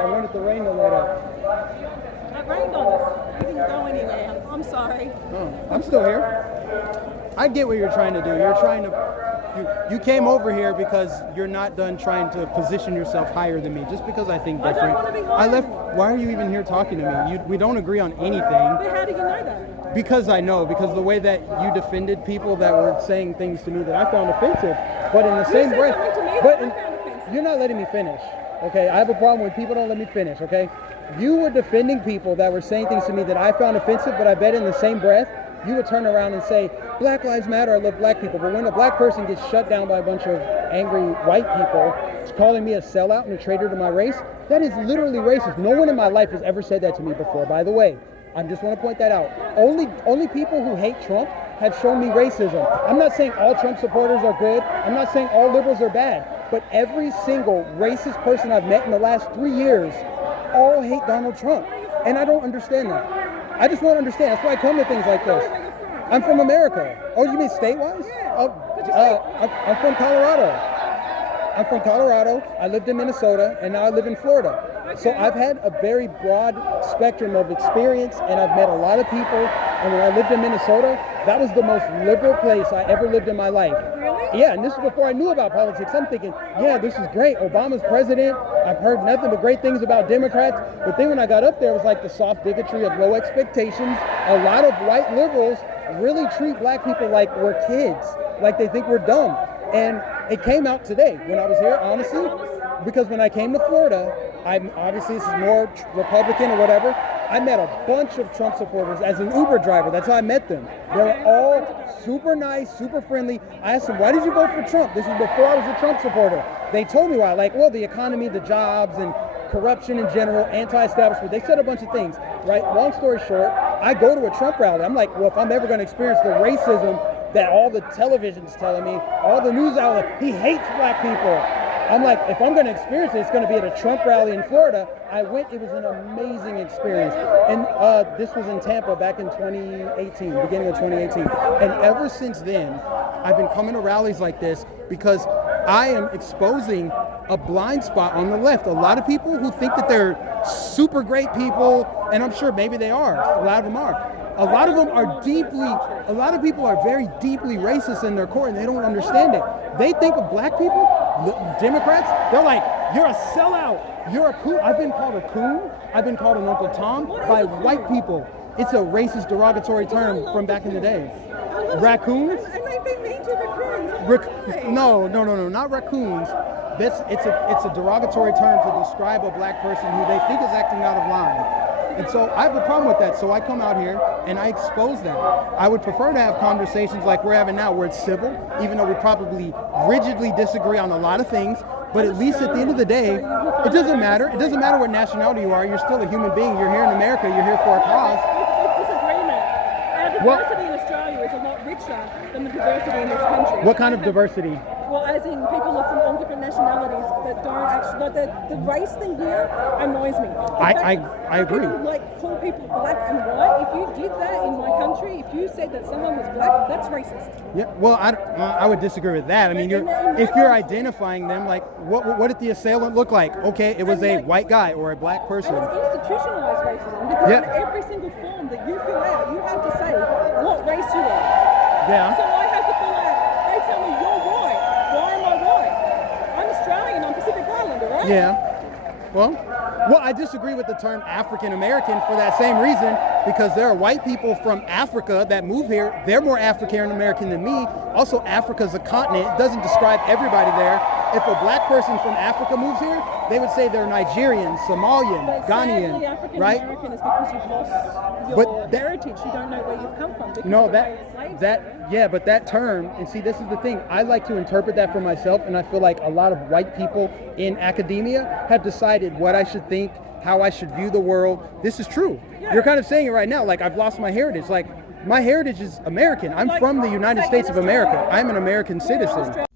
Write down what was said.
I wanted the rain to let up. It rained on us. We didn't go anywhere. I'm sorry. Oh, I'm still here. I get what you're trying to do. You're trying to... You came over here because you're not done trying to position yourself higher than me, just because I think different. I don't want to be higher. I left. Why are you even here talking to me? We don't agree on anything. But how do you know that? Because I know, because the way that you defended people that were saying things to me that I found offensive, but in the same breath, you're not letting me finish. Okay, I have a problem when people don't let me finish. Okay, you were defending people that were saying things to me that I found offensive, but I bet in the same breath you would turn around and say, Black Lives Matter, I love black people. But when a black person gets shut down by a bunch of angry white people, calling me a sellout and a traitor to my race, that is literally racist. No one in my life has ever said that to me before, by the way. I just want to point that out. Only people who hate Trump have shown me racism. I'm not saying all Trump supporters are good. I'm not saying all liberals are bad. But every single racist person I've met in the last 3 years all hate Donald Trump. And I don't understand that. I just won't understand. That's why I come to things like this. I'm from America. Oh, you mean state-wise? I'm from Colorado. I'm from Colorado. I lived in Minnesota, and now I live in Florida. So I've had a very broad spectrum of experience, and I've met a lot of people. And when I lived in Minnesota, that was the most liberal place I ever lived in my life. Really? Yeah, and this is before I knew about politics. I'm thinking, yeah, this is great. Obama's president. I've heard nothing but great things about Democrats. But then when I got up there, it was like the soft bigotry of low expectations. A lot of white liberals really treat black people like we're kids, like they think we're dumb. And it came out today when I was here, honestly, because when I came to Florida, obviously this is more Republican or whatever, I met a bunch of Trump supporters as an Uber driver. That's how I met them. They were all super nice, super friendly. I asked them, why did you vote for Trump? This was before I was a Trump supporter. They told me why, like, well, the economy, the jobs, and corruption in general, anti-establishment. They said a bunch of things, right? Long story short, I go to a Trump rally. I'm like, well, if I'm ever going to experience the racism that all the television's telling me, all the news outlets, he hates black people. I'm like, if I'm going to experience it, it's going to be at a Trump rally in Florida. I went, it was an amazing experience. And this was in Tampa back in 2018, beginning of 2018. And ever since then, I've been coming to rallies like this because I am exposing a blind spot on the left. A lot of people who think that they're super great people, and I'm sure maybe they are, a lot of them are. A lot of them are a lot of people are very deeply racist in their core, and they don't understand it. They think of black people, Democrats, they're like, you're a sellout, you're a coon. I've been called a coon, I've been called an Uncle Tom by white people. It's a racist derogatory term from back in the day. Raccoons? And they've been mean to raccoons. No, not raccoons. It's a derogatory term to describe a black person who they think is acting out of line. And so I have a problem with that. So I come out here and I expose that. I would prefer to have conversations like we're having now where it's civil, even though we probably rigidly disagree on a lot of things. But at least at the end of the day, it doesn't matter. It doesn't matter what nationality you are. You're still a human being. You're here in America. You're here for a cause. It's disagreement. Our diversity in Australia is a lot richer than the diversity in this country. What kind of diversity? Well, as in people from all different nationalities that don't actually, like the race thing here annoys me. I agree. People, like, call people black and white. If you did that in my country, if you said that someone was black, that's racist. Yeah, well, I would disagree with that. I mean, if you're identifying them, like, what did the assailant look like? Okay, it was a white guy or a black person. And it's institutionalized racism because in every single form that you fill out, you have to say what race you are. Yeah. So I have to fill out, they tell me you're white. Why am I white? I'm Australian, I'm Pacific Islander, right? Yeah. Well, I disagree with the term African American for that same reason, because there are white people from Africa that move here. They're more African American than me. Also, Africa's a continent. It doesn't describe everybody there. If a black person from Africa moves here, they would say they're Nigerian, Somalian, Ghanaian, African right? American is because you've lost your heritage. You don't know where you've come from. No, but that term, and see, this is the thing. I like to interpret that for myself, and I feel like a lot of white people in academia have decided what I should think, how I should view the world. This is true. Yeah. You're kind of saying it right now, like I've lost my heritage. Like, my heritage is American. I'm from the United States of America. I'm an American citizen.